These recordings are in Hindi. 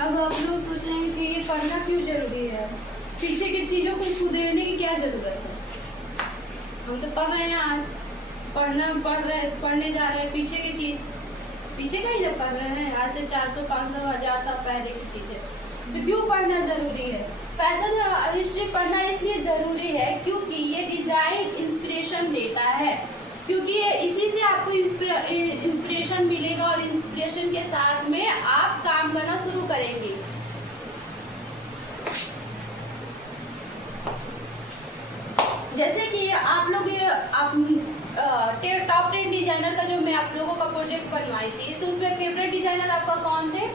अब आप लोग सोच रहे हैं कि ये पढ़ना क्यों जरूरी है, पीछे की चीज़ों को सुधेरने की क्या ज़रूरत है। हम तो पढ़ रहे हैं, आज पढ़ने जा रहे हैं, पीछे की चीज़ पीछे का ही जब पढ़ रहे हैं, आज से 400 500 1000 साल पहले की चीज़ है, तो क्यों पढ़ना ज़रूरी है। फैशन हिस्ट्री पढ़ना इसलिए ज़रूरी है क्योंकि ये डिज़ाइन इंस्पिरेशन देता है, क्योंकि इसी से आपको इंस्पिरेशन मिलेगा और इंस्पिरेशन के साथ में आप काम करना शुरू करेंगे। जैसे कि आप लोग टॉप 10 डिजाइनर का जो मैं आप लोगों का प्रोजेक्ट बनवाई थी, तो उसमें फेवरेट डिजाइनर आपका कौन थे?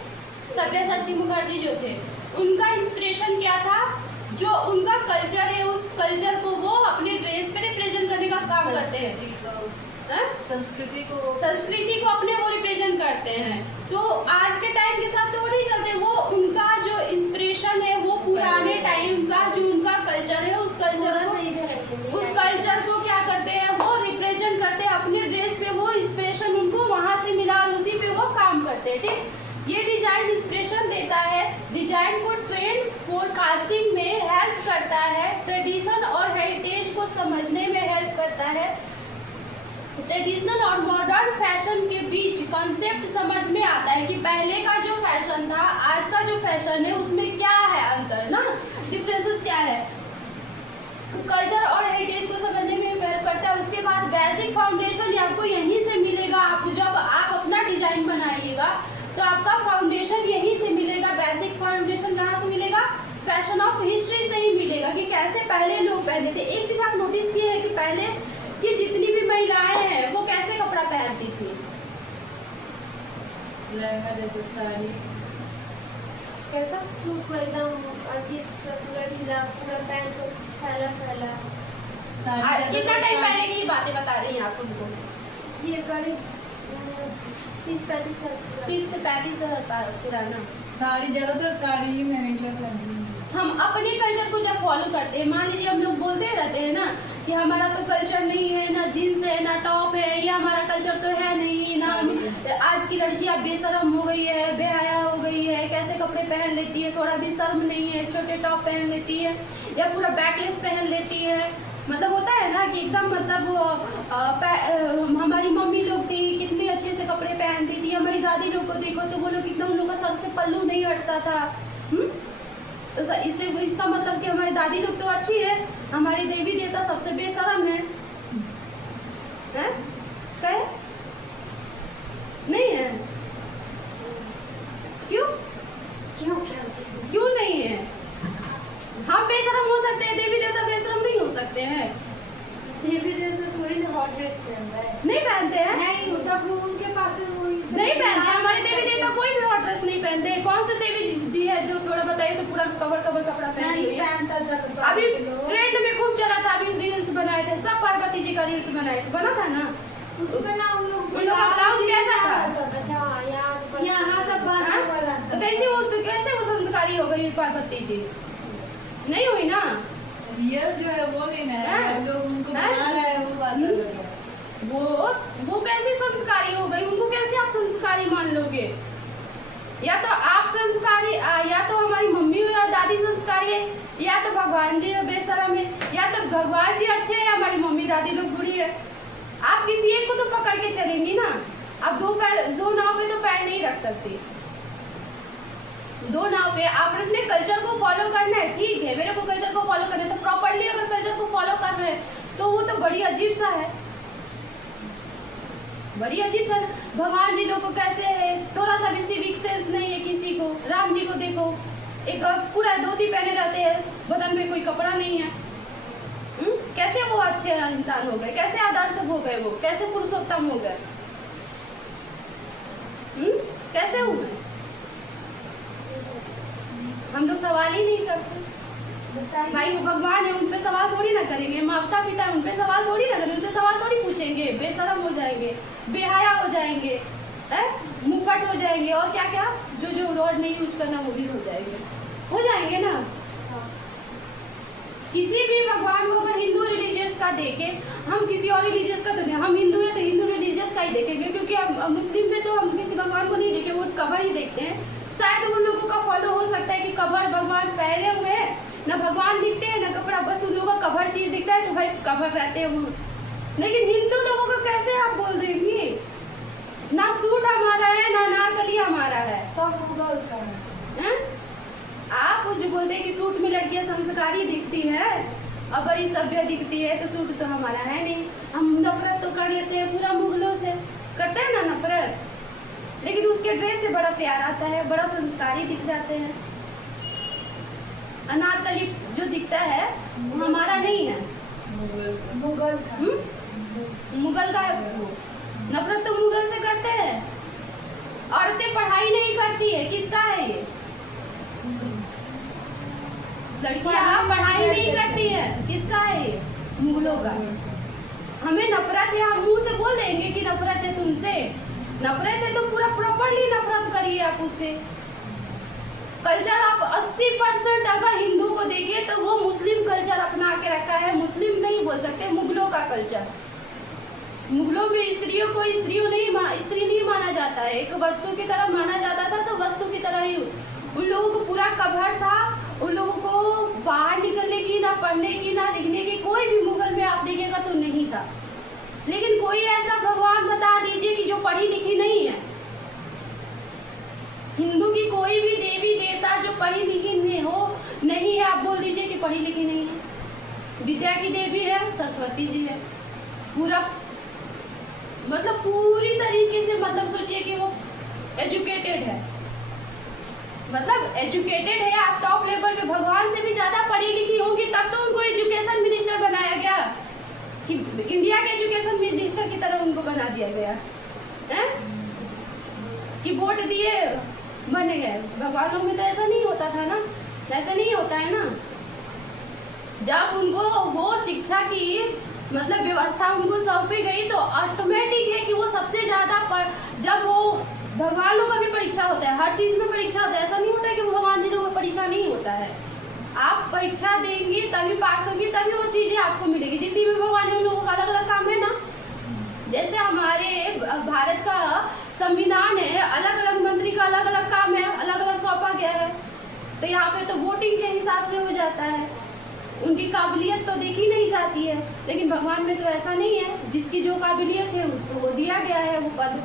सब्यसाची मुखर्जी जो थे। उनका इंस्पिरेशन क्या था? जो उनका कल्चर है, उस कल्चर को वो अपने ड्रेस पे रिप्रेजेंट करने का काम करते हैं, संस्कृति को अपने वो रिप्रेजेंट करते हैं। तो आज के टाइम के साथ तो वो नहीं चलते, वो उनका जो इंस्पिरेशन है वो पुराने टाइम का जो उनका कल्चर है, उस कल्चर को क्या करते हैं, वो रिप्रेजेंट करते हैं अपने ड्रेस पे। वो इंस्पिरेशन उनको वहाँ से मिला और उसी पे वो काम करते हैं। ठीक, ये डिजाइन इंस्पिरेशन देता है, डिजाइन को ट्रेंड फोरकास्टिंग में हेल्प करता है, ट्रेडिशन और हेरिटेज को समझने में हेल्प करता है, ट्रेडिशनल और मॉडर्न फैशन के बीच कॉन्सेप्ट समझ में आता है कि पहले का जो फैशन था, आज का जो फैशन है, उसमें क्या है अंतर ना, डिफरेंसेस क्या है। कल्चर और हेरिटेज को समझने में हेल्प करता है। उसके बाद बेसिक फाउंडेशन आपको यहीं से मिलेगा। आप जब आप अपना डिजाइन बनाइएगा तो आपका फाउंडेशन यहीं से मिलेगा। बेसिक फाउंडेशन कहाँ से मिलेगा? फैशन ऑफ हिस्ट्री से ही मिलेगा कि कैसे पहले लोग पहनते थे। एक चीज़ आप नोटिस किए हैं कि पहले कि जितनी भी महिलाएं हैं वो कैसे कपड़ा पहनती थी? लहंगा जैसे साड़ी, कैसा सूट को एकदम पूरा ढीला, पूरा पैंट को फैला। कितना टाइम पहले की बातें बता रही हैं आप उनको? ये करीब 30-35 साल 30 से 35 साल पुराना। साड़ी, ज्यादातर साड़ी ही महिला पहनती हैं। हम अपने कल्चर को जब फॉलो करते हैं, मान लीजिए हम लोग बोलते रहते हैं ना कि हमारा तो कल्चर नहीं है, ना जीन्स है ना टॉप है, ये हमारा कल्चर तो है नहीं ना। आज की लड़कियां बेशरम हो गई है, बेहया हो गई है, कैसे कपड़े पहन लेती है, थोड़ा भी शर्म नहीं है, छोटे टॉप पहन लेती है या पूरा बैकलेस पहन लेती है। मतलब होता है ना कि एकदम मतलब वो हमारी मम्मी लोग थी कितने अच्छे से कपड़े पहनती थी, हमारी दादी लोग को देखो तो वो लोग एकदम, उन लोग का सर से पल्लू नहीं हटता था। तो इससे इसका मतलब कि हमारी दादी लोग तो अच्छी है, हमारी देवी देवता सबसे बेशरम है, हैं? कहे नहीं है? क्यों नहीं है? हम बेशरम हो सकते हैं, देवी देवता बेशरम नहीं हो सकते हैं। देवी देवता थोड़ी ना हॉट ड्रेस पहनता है। नहीं पहनते हैं, नहीं तब उनके पास नहीं पहनते। हमारे देवी देवता कोई भी हॉट ड्रेस नहीं पहनते। कौन से देवी जी है जो थोड़ा बताइए तो पूरा कवर कपड़ा पहनती है। अभी ट्रेंड में खूब चला था, अभी रील्स बनाए थे सब, पार्वती जी का रील्स बनाए थे, बना था ना उसमें ना उन लोग का ब्लाउज कैसा था? अच्छा, यहाँ सब बांधने वाला तो कैसे वो संस्कारी हो गई पार्वती जी? नहीं हुई ना। रियल जो है वो भी ना है, लोग उनको बना रहे हैं, वो बात अलग है। वो कैसे संस्कारी हो गई? उनको कैसे आप संस्कारी मान लोगे? या तो आप संस्कारी, या तो हमारी मम्मी या दादी संस्कारी है, या तो भगवान जी बेशरम है, या तो भगवान जी अच्छे हैं, हमारी मम्मी दादी लोग बुरी है। आप किसी एक को तो पकड़ के चलेंगी ना। आप दो नाव पे तो पैर नहीं रख सकती। दो नाव पे आप अपने कल्चर को फॉलो करना है, ठीक है, मेरे को कल्चर को फॉलो करना है, तो प्रॉपर्ली अगर कल्चर को फॉलो कर रहे हैं तो वो तो बड़ी अजीब सा है, बड़ी अजीब सा। भगवान जी लोग को कैसे है, थोड़ा सा भी सिविक सेंस नहीं है किसी को। राम जी को देखो, एक पूरा धोती पहने रहते हैं, बदन में कोई कपड़ा नहीं है। कैसे वो अच्छे इंसान हो गए, कैसे आदर्श हो गए, वो कैसे पुरुषोत्तम हो गए, कैसे हुए? हम तो सवाल ही नहीं करते। भाई वो भगवान है, उन पे सवाल थोड़ी ना करेंगे, माता पिता है, उन पे सवाल थोड़ी ना करेंगे, उनसे सवाल थोड़ी पूछेंगे। बेशरम हो जाएंगे, बेहया हो जाएंगे, मुंहफट हो जाएंगे, और क्या क्या जो रोड नहीं यूज करना वो भी हो जाएंगे ना। किसी भी भगवान को अगर हिंदू रिलीजियस का देखे, हम किसी और रिलीजियस का तो नहीं, हम हिंदू है तो हिंदू रिलीजियस का ही देखेंगे, क्योंकि हम मुस्लिम पे तो हम किसी भगवान को नहीं देखे, वो कवर ही देखते हैं। शायद उन लोगों का फॉलो सकता है कि कवर भगवान पहने हुए हैं, ना भगवान दिखते हैं ना कपड़ा, बस उन लोगों का कवर चीज दिखता है तो भाई कवर रहते हैं वो। लेकिन हिंदू लोगों को कैसे आप बोल रही थी? ना सूट हमारा है ना अनारकली हमारा है, सब मुगल का है। हैं? आप जो बोलते हैं कि सूट में लड़कियां संस्कारी दिखती है और बड़ी सभ्य दिखती है, तो सूट तो हमारा है नहीं। हम नफरत तो कर लेते हैं पूरा मुगलों से, करते हैं ना नफरत, लेकिन उसके ड्रेस से बड़ा प्यार आता है, बड़ा संस्कारी दिख जाते हैं। अनारकली जो दिखता है वो हमारा नहीं है, मुगल का। मुगल का है वो। नफरत तो मुगल से करते हैं। औरतें पढ़ाई नहीं करती है, किसका है ये? लड़कियां पढ़ाई नहीं करती है, किसका है ये? मुगलों का। हमें नफरत है, हम मुंह से बोल देंगे कि नफरत है तुमसे। नफरत है तो पूरा प्रॉपरली नफरत करिए आप उससे। कल्चर आप 80% अगर हिंदू को देखिए तो वो मुस्लिम कल्चर अपना के रखा है। मुस्लिम नहीं बोल सकते, मुगलों का कल्चर। मुगलों में स्त्रियों को स्त्री नहीं माना जाता है, एक वस्तु की तरह माना जाता था, तो वस्तु की तरह ही उन लोगों को पूरा कवर था। उन लोगों को बाहर निकलने की, ना पढ़ने की, ना लिखने की, कोई भी मुगल में आप देखिएगा तो नहीं था। लेकिन कोई ऐसा भगवान बता दीजिए कि जो पढ़ी लिखी नहीं है। हिंदू की कोई भी देवी देवता जो पढ़ी लिखी नहीं है, आप बोल दीजिए कि पढ़ी लिखी नहीं है। विद्या की देवी है, सरस्वती जी है। पूरा मतलब पूरी तरीके से मतलब सोचिए कि वो एजुकेटेड है, मतलब एजुकेटेड है। आप टॉप लेवल पे भगवान से भी ज्यादा पढ़ी लिखी होंगी, तब तो उनको एजुकेशन मिनिस्टर बनाया गया, कि इंडिया के एजुकेशन मिनिस्टर की तरह उनको बना दिया गया है, कि वोट दिए बने गए। भगवानों में तो ऐसा नहीं होता था ना, ऐसा नहीं होता है ना। जब उनको वो शिक्षा की मतलब व्यवस्था उनको सौंपी गई तो ऑटोमेटिक है कि वो सबसे ज्यादा जब वो भगवान लोगों का भी परीक्षा होता है, हर चीज में परीक्षा होता है। ऐसा नहीं होता है कि भगवान जी लोगों का परीक्षा नहीं होता है। आप परीक्षा देंगी तभी पास होगी, तभी वो चीजें आपको मिलेगी। जितनी भी भगवान है उन लोगों का अलग अलग काम है ना। जैसे हमारे भारत का संविधान है, अलग अलग मंत्री का अलग अलग काम है, अलग अलग सौंपा गया है। तो यहाँ पे तो वोटिंग के हिसाब से हो जाता है, उनकी काबिलियत तो देखी नहीं जाती है। लेकिन भगवान में तो ऐसा नहीं है, जिसकी जो काबिलियत है उसको वो दिया गया है, वो पद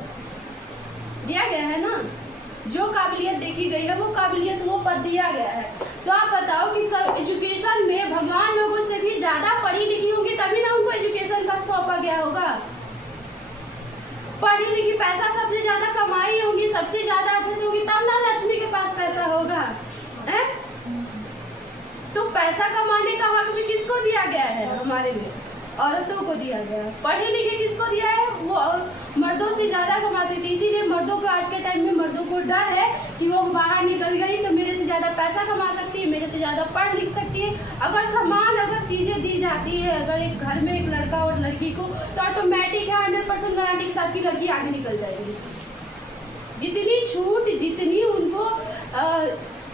दिया गया है ना। जो काबिलियत देखी गई है वो काबिलियत वो पद दिया गया है। तो आप बताओ कि सब एजुकेशन में भगवान लोगों से भी ज्यादा पढ़ी लिखी होंगी, तभी ना उनको एजुकेशन का सौंपा गया होगा। पढ़ी लिखी पैसा सबसे ज्यादा कमाई होंगी, सबसे ज्यादा अच्छे से होगी, तब ना लक्ष्मी के पास पैसा होगा है? तो पैसा कमाने का हक भी किसको दिया गया है? हमारे में औरतों को दिया गया है। पढ़े लिखे किसको दिया है? वो मर्दों से ज्यादा कमा सकती है। इसीलिए मर्दों को आज के टाइम में मर्दों को डर है कि वो बाहर निकल गई तो मेरे से ज्यादा पैसा कमा सकती है, मेरे से ज्यादा पढ़ लिख सकती है। अगर चीजें दी जाती है, अगर एक घर में एक लड़का और लड़की को, तो ऑटोमेटिक है 100% गारंटी के साथ की लड़की आगे निकल जाएगी। जितनी छूट, जितनी उनको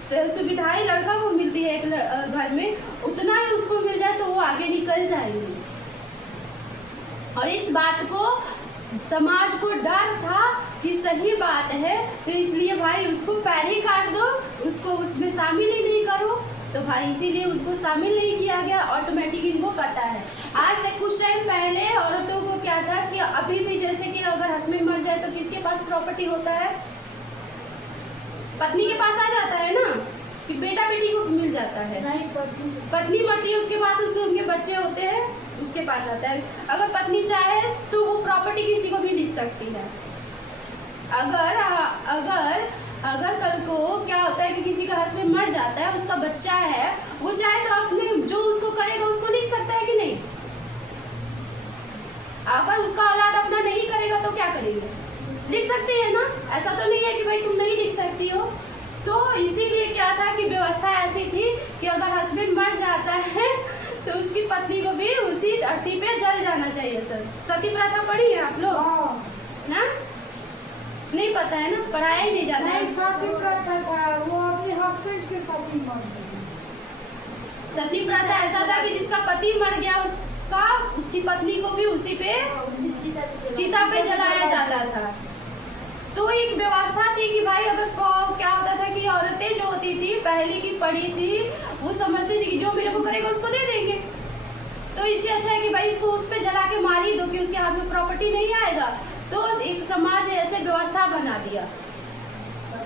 सुविधाएं लड़का को मिलती है एक घर में, उतना ही उसको मिल जाए तो वो आगे निकल जाएगी। और इस बात को समाज को डर था कि सही बात है, तो इसलिए भाई उसको पैर ही काट दो, उसको उसमें शामिल ही नहीं करो। तो भाई इसीलिए उनको शामिल नहीं किया गया। ऑटोमेटिक इनको पता है। आज से कुछ टाइम पहले औरतों को क्या था कि अभी भी जैसे कि अगर हस्बैंड मर जाए तो किसके पास प्रॉपर्टी होता है? पत्नी के पास आ जाता है ना, कि बेटा बेटी को मिल जाता है। पत्नी मरती है उसके बाद उससे उनके बच्चे होते हैं, उसके पास आता है। अगर पत्नी चाहे तो वो प्रॉपर्टी किसी को भी लिख सकती है। अगर कल को क्या होता है कि किसी का हस्बैंड मर जाता है, उसका बच्चा है, वो चाहे तो अपने जो उसको करेगा उसको लिख सकता है कि नहीं? अगर उसका औलाद अपना नहीं करेगा तो क्या करेंगे? लिख सकते हैं ना। ऐसा तो नहीं है कि भाई तुम नहीं लिख सकती हो। तो इसीलिए क्या था कि व्यवस्था ऐसी थी कि अगर हस्बैंड मर जाता है तो उसकी पत्नी को भी उसी धरती पे जल जाना चाहिए। सर सती प्रथा पढ़ी है आप लोग ना? नहीं पता है ना, पढ़ाया ही नहीं जाता है। सती प्रथा था, वो अपने हस्बैंड के साथ ही मर गई। सती प्रथा ऐसा था कि जिसका पति मर गया उसकी पत्नी को भी उसी पे चिता पे जलाया जाता था। तो एक व्यवस्था थी कि भाई अगर क्या होता था कि औरतें जो होती थी पढ़ी थी वो समझती थी कि जो मेरे को करेगा उसको दे देंगे, तो इससे अच्छा है कि भाई इसको उस पर जला के मार ही दो कि उसके हाथ में प्रॉपर्टी नहीं आएगा। तो एक समाज ऐसे व्यवस्था बना दिया,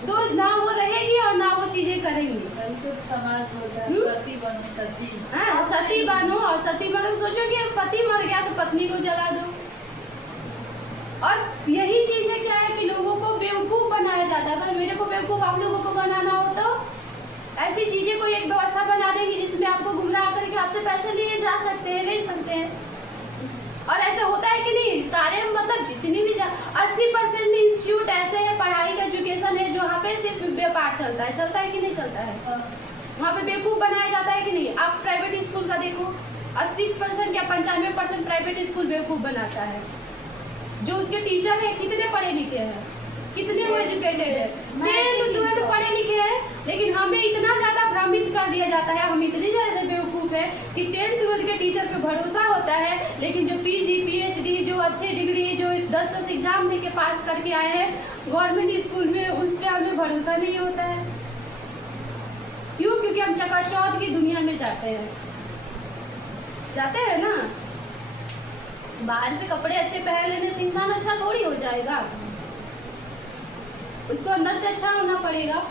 तो ना वो रहेगी और ना वो चीजें करेंगी। तो समाज बोलता है सती बनो, सती। हाँ, सती बनो, और सती मतलब सोचो कि पति मर गया तो पत्नी को जला दो। और यही चीज है क्या है कि लोगों को बेवकूफ बनाया जाता है। अगर मेरे को बेवकूफ आप लोगों को बनाना हो तो ऐसी चीजें कोई एक व्यवस्था बना देगी जिसमें आपको गुमराह करके आपसे पैसे लिए जा सकते हैं, ले सकते हैं। और ऐसा होता है कि नहीं, सारे मतलब जितनी भी 80% इंस्टीट्यूट ऐसे है, पढ़ाई का एजुकेशन है जहाँ पे सिर्फ व्यापार चलता है कि नहीं चलता है? वहाँ पे बेवकूफ बनाया जाता है कि नहीं? आप प्राइवेट स्कूल का देखो, 80% या 95% प्राइवेट स्कूल बेवकूफ बनाता है। जो उसके टीचर है कितने पढ़े लिखे हैं, कितने एजुकेटेड है, 10-12 पढ़े लिखे हैं, लेकिन हमें इतना ज्यादा भ्रमित कर दिया जाता है, हम इतने ज्यादा बेवकूफ है कि 10-12 के टीचर पे भरोसा होता है, लेकिन जो PG PhD जो अच्छे डिग्री जो 10-10 एग्जाम देके पास करके आए हैं गवर्नमेंट स्कूल में, उस पर हमें भरोसा नहीं होता है। क्यों? क्योंकि हम चकाचौंध की दुनिया में जाते हैं ना। बाहर से कपड़े अच्छे पहन लेने से इंसान अच्छा थोड़ी हो जाएगा, उसको अंदर से अच्छा होना पड़ेगा।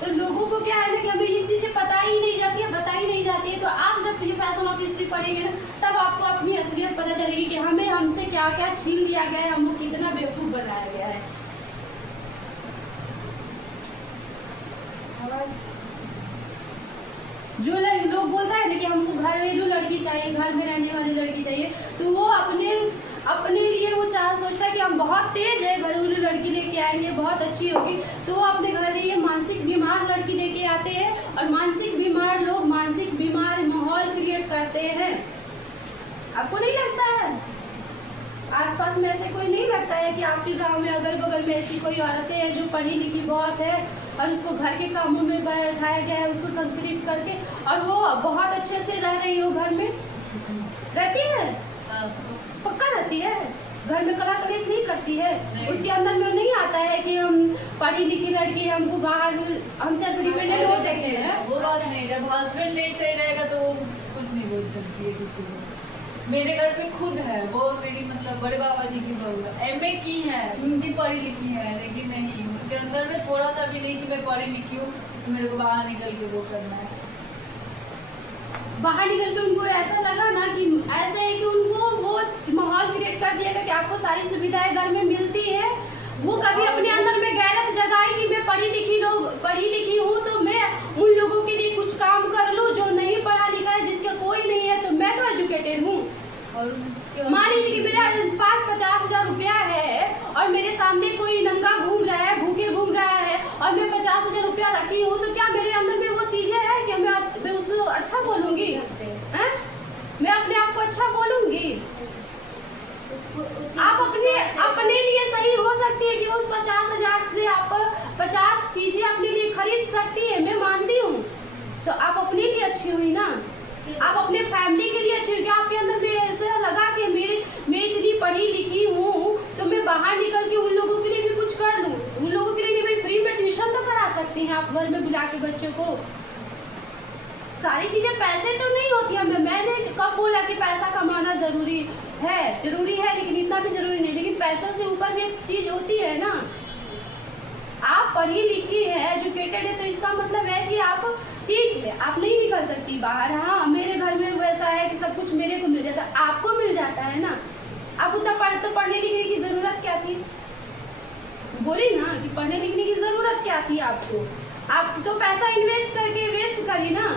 तो लोगों को क्या है ना कि हमें ये चीजें बताई नहीं जाती है, तो आप जब ये फैशन ऑफ हिस्ट्री पढ़ेंगे ना तब आपको अपनी असलियत पता चलेगी कि हमें हमसे क्या क्या छीन लिया गया है, हमको कितना बेवकूफ बनाया गया है। जो लोग बोलता है ना कि हमको घरेलू लड़की चाहिए, घर में रहने वाली लड़की चाहिए, तो वो अपने लिए वो सोचता है कि हम बहुत तेज है, घरेलू लड़की लेके आएंगे, बहुत अच्छी होगी, तो वो अपने घर में ये मानसिक बीमार लड़की लेके आते हैं, और मानसिक बीमार लोग मानसिक बीमार माहौल क्रिएट करते हैं। आपको नहीं लगता है? आसपास में ऐसे कोई नहीं लगता है कि आपके गांव में अगल बगल में ऐसी कोई औरतें हैं जो पढ़ी लिखी बहुत है और उसको घर के कामों में बैठाया गया है, उसको संस्कृत करके, और वो बहुत अच्छे से रह रही हो, घर में रहती है, पक्का रहती है, घर में कला कलेश नहीं करती है, उसके अंदर में नहीं आता है कि हम पढ़ी लिखी लड़की है, हमको बाहर हम सेल्फ डिपेंडेंट हो सकते हैं। वो बात नहीं, जब हस्बैंड नहीं सही रहेगा तो कुछ नहीं बोल सकती है किसी को। मेरे घर पे खुद है, वो मेरी मतलब बड़े बाबा जी की बहू है, MA की है, हिंदी पढ़ी लिखी है, लेकिन नहीं, उनके अंदर में थोड़ा सा भी नहीं कि मैं पढ़ी लिखी हूँ तो मेरे को बाहर निकल के वो करना है। बाहर निकल के उनको ऐसा लगा ना कि ऐसे है कि उनको वो माहौल क्रिएट कर दिएगा कि आपको सारी सुविधाएं घर में मिलती है, वो कभी अपने अंदर में गैरत जगाए कि मैं पढ़ी लिखी हूँ तो मैं उन लोगों के लिए कुछ काम कर लूँ जो नहीं पढ़ा लिखा है, जिसका कोई नहीं है, तो मैं तो एजुकेटेड हूँ। और मान लीजिए कि मेरे पास 50,000 रुपया है और मेरे सामने कोई नंगा घूम रहा है, भूखे घूम रहा है, और मैं 50,000 रुपया रखी हूँ, तो क्या मेरे अंदर में वो चीजें है कि मैं उसको अच्छा बोलूंगी? मैं अपने आप को अच्छा बोलूंगी? आप अपने लिए सही हो सकती है कि उस 50,000 से आप 50 चीजें अपने लिए खरीद सकती है, मैं मानती हूँ, तो आप अपने लिए अच्छी हुई ना, आप अपने फैमिली के लिए अच्छी हुई। आपके अंदर में ऐसा लगा कि मैं इतनी पढ़ी लिखी हूँ तो मैं बाहर निकल के उन लोगों के लिए भी कुछ कर लूँ, उन लोगों के लिए नहीं, भाई फ्री में ट्यूशन तो करा सकती हैं आप घर में बुला के बच्चों को। सारी चीजें पैसे तो नहीं होती है, मैंने कब बोला कि पैसा कमाना जरूरी है, लेकिन इतना भी जरूरी नहीं, लेकिन पैसों से ऊपर भी एक चीज होती है ना। आप पढ़ी लिखी है, एजुकेटेड है, तो इसका मतलब है कि आप ठीक है, आप नहीं निकल सकती बाहर। हाँ, मेरे घर में वैसा है कि सब कुछ मेरे को मिल जाता है, आपको मिल जाता है ना। आप उतना पढ़ने लिखने की जरूरत क्या थी? बोली ना कि पढ़ने लिखने की जरूरत क्या थी आपको? आप तो पैसा इन्वेस्ट करके वेस्ट करी ना।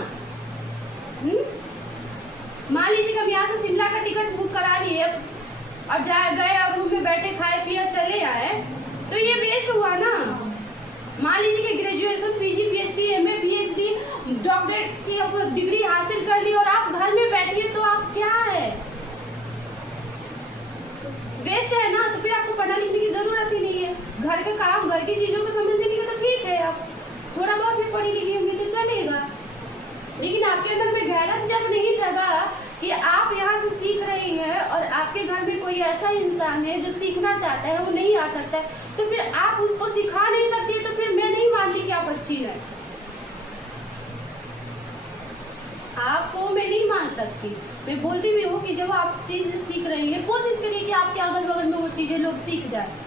मान लीजिए हम यहाँ से शिमला का टिकट बुक करा लिए और गए और रूम में बैठे खाए पिए चले आए, तो ये वेस्ट हुआ ना। मान लीजिए कि graduation PG PhD MA PhD doctorate की डिग्री हासिल कर ली और आप घर में बैठिए, तो आप क्या है? वेस्ट है ना। तो फिर आपको पढ़ने लिखने की जरूरत ही नहीं है, घर के काम घर की चीजों को समझने के लिए तो ठीक है, आप थोड़ा बहुत भी पढ़ी लिखी होंगी तो चलेगा। लेकिन आपके अंदर में गैरत जब नहीं जगा कि आप यहाँ से सीख रही हैं और आपके घर में कोई ऐसा इंसान है जो सीखना चाहता है, वो नहीं आ सकता है, तो फिर आप उसको सिखा नहीं सकती है, तो फिर मैं आप अच्छी हैं। आपको मैं नहीं मान सकती, मैं बोलती भी हूँ कि जब आप चीज़ सीख रही हैं कोशिश करिए कि आपके अगल बगल में वो चीज़ें लोग सीख जाए।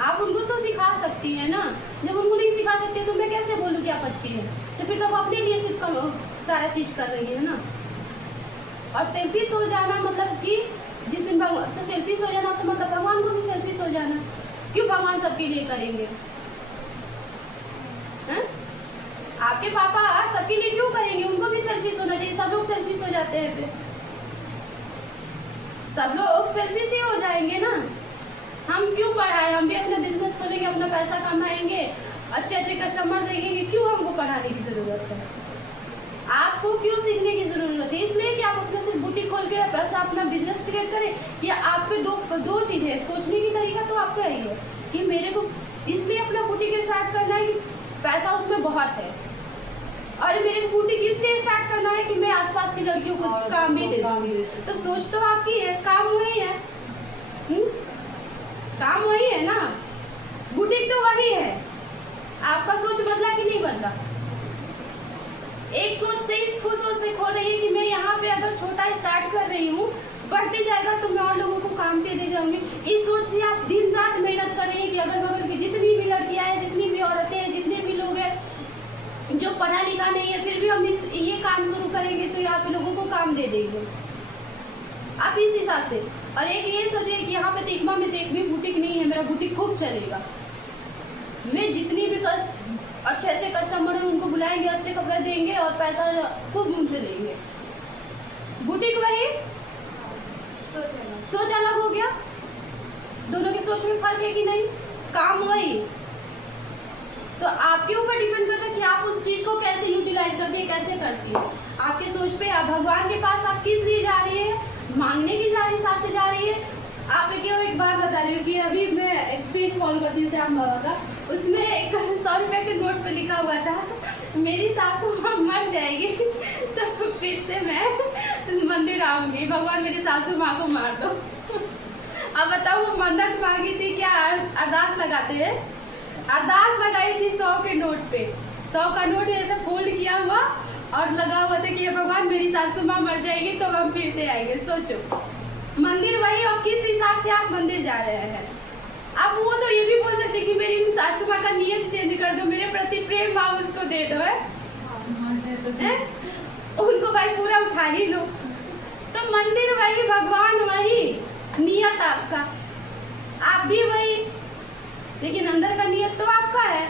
आप उनको तो सिखा सकती हैं ना, जब उनको नहीं सिखा सकती तो मैं कैसे बोलूँ कि आप अच्छी हैं? तो फिर तो आप अपने लिए सिर्फ सारा चीज़ कर रही है ना। और सेल्फिश हो जाना मतलब कि जिस दिन भगवान तो सेल्फिश हो जाना तो मतलब भगवान को भी सेल्फिश हो जाना। क्यों भगवान सबके लिए करेंगे हैं? आपके पापा सबके लिए क्यों करेंगे? उनको भी सेल्फिश होना चाहिए। सब लोग सेल्फिश हो जाते हैं, फिर सब लोग सेल्फिश ही हो जाएंगे ना। हम क्यों पढ़ाएं? हम भी अपना बिजनेस खोलेंगे, अपना पैसा कमाएंगे, अच्छे अच्छे कस्टमर देखेंगे। क्यों हमको पढ़ाने की जरूरत है? आपको क्यों सीखने की जरूरत है? इसलिए कि आप अपना सिर्फ बुटीक खोल के पैसा अपना बिजनेस क्रिएट करें। या आपके दो चीजें, सोचने की तरीका तो आपका ही है कि मेरे को इसलिए अपना बुटीक स्टार्ट करना है कि पैसा उसमें बहुत है, और मेरे बुटीक इसलिए स्टार्ट करना है कि मैं आसपास की लड़कियों को काम भी दे दूंगी। तो सोच तो आपकी है, काम वही है। काम वही है ना, बुटीक तो वही है। आपका सोच बदला कि नहीं बदला? एक सोच से इस सोच से खो रही है कि मैं यहाँ पे अगर छोटा स्टार्ट कर रही हूँ, बढ़ते जाएगा तो मैं और लोगों को काम दे जाऊंगी। इस सोच से आप दिन रात मेहनत कर रही हैं कि अगल बगल की जितनी भी लड़कियां हैं, जितनी भी औरतें हैं, जितने भी लोग हैं जो पढ़ा लिखा नहीं है, फिर भी हम ये काम शुरू करेंगे तो यहाँ पे लोगों को काम दे देंगे। आप इस हिसाब से। और एक ये सोचिए कि यहाँ पे तिगमा में एक भी बुटीक नहीं है, मेरा बुटीक खूब चलेगा। मैं जितनी भी अच्छे अच्छे कस्टमर हैं उनको बुलाएंगे, अच्छे कपड़े देंगे और पैसा खूब उनसे लेंगे। बुटीक वही, सोच अलग हो गया। दोनों की सोच में फर्क है कि नहीं? काम वही। तो आपके ऊपर डिपेंड करता है कि आप उस चीज को कैसे यूटिलाइज करती है, कैसे करती है। आपके सोच पे। आप भगवान के पास आप किस लिए जा रही है? मांगने की हिसाब से जा रही है। आप क्यों एक बात बता रही हूँ कि अभी मैं एक पेज फॉलो करती हूँ श्याम बाबा का, उसमें एक 100 रुपये के नोट पे लिखा हुआ था मेरी सासू माँ मर जाएगी तो फिर से मैं मंदिर आऊंगी, भगवान मेरी सासू माँ को मार दो। अब बताओ, वो मन्नत मांगी थी, क्या अरदास लगाते हैं? अरदास लगाई थी 100 के नोट पे। 100 का नोट ऐसे फोल्ड किया हुआ और लगा हुआ था कि ये भगवान मेरी सासू माँ मर जाएगी तो हम फिर से आएंगे। सोचो, मंदिर वही, और किस हिसाब से आप मंदिर जा रहे हैं? आप वो तो ये भी बोल सकते कि मेरी सासू माँ का नियत चेंज कर दो, मेरे प्रति प्रेम भाव उसको दे दो है? उनको भाई पूरा उठा ही लो। तो मंदिर वही, भगवान वही, नियत आपका, आप भी वही, लेकिन अंदर का नियत तो आपका है।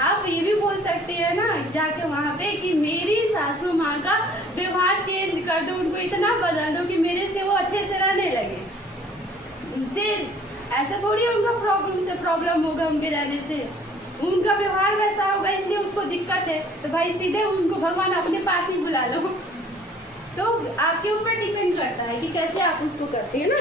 आप ये भी बोल सकते हैं ना जाके वहाँ पे कि मेरी सासू माँ का व्यवहार चेंज कर दो, उनको इतना बदल दो कि मेरे से वो अच्छे से रहने लगे। उनसे ऐसा थोड़ी उनका प्रॉब्लम होगा, उनके रहने से उनका व्यवहार वैसा होगा इसलिए उसको दिक्कत है। तो भाई सीधे उनको भगवान अपने पास ही बुला लो। तो आपके ऊपर डिपेंड करता है कि कैसे आप उसको करते हैं ना।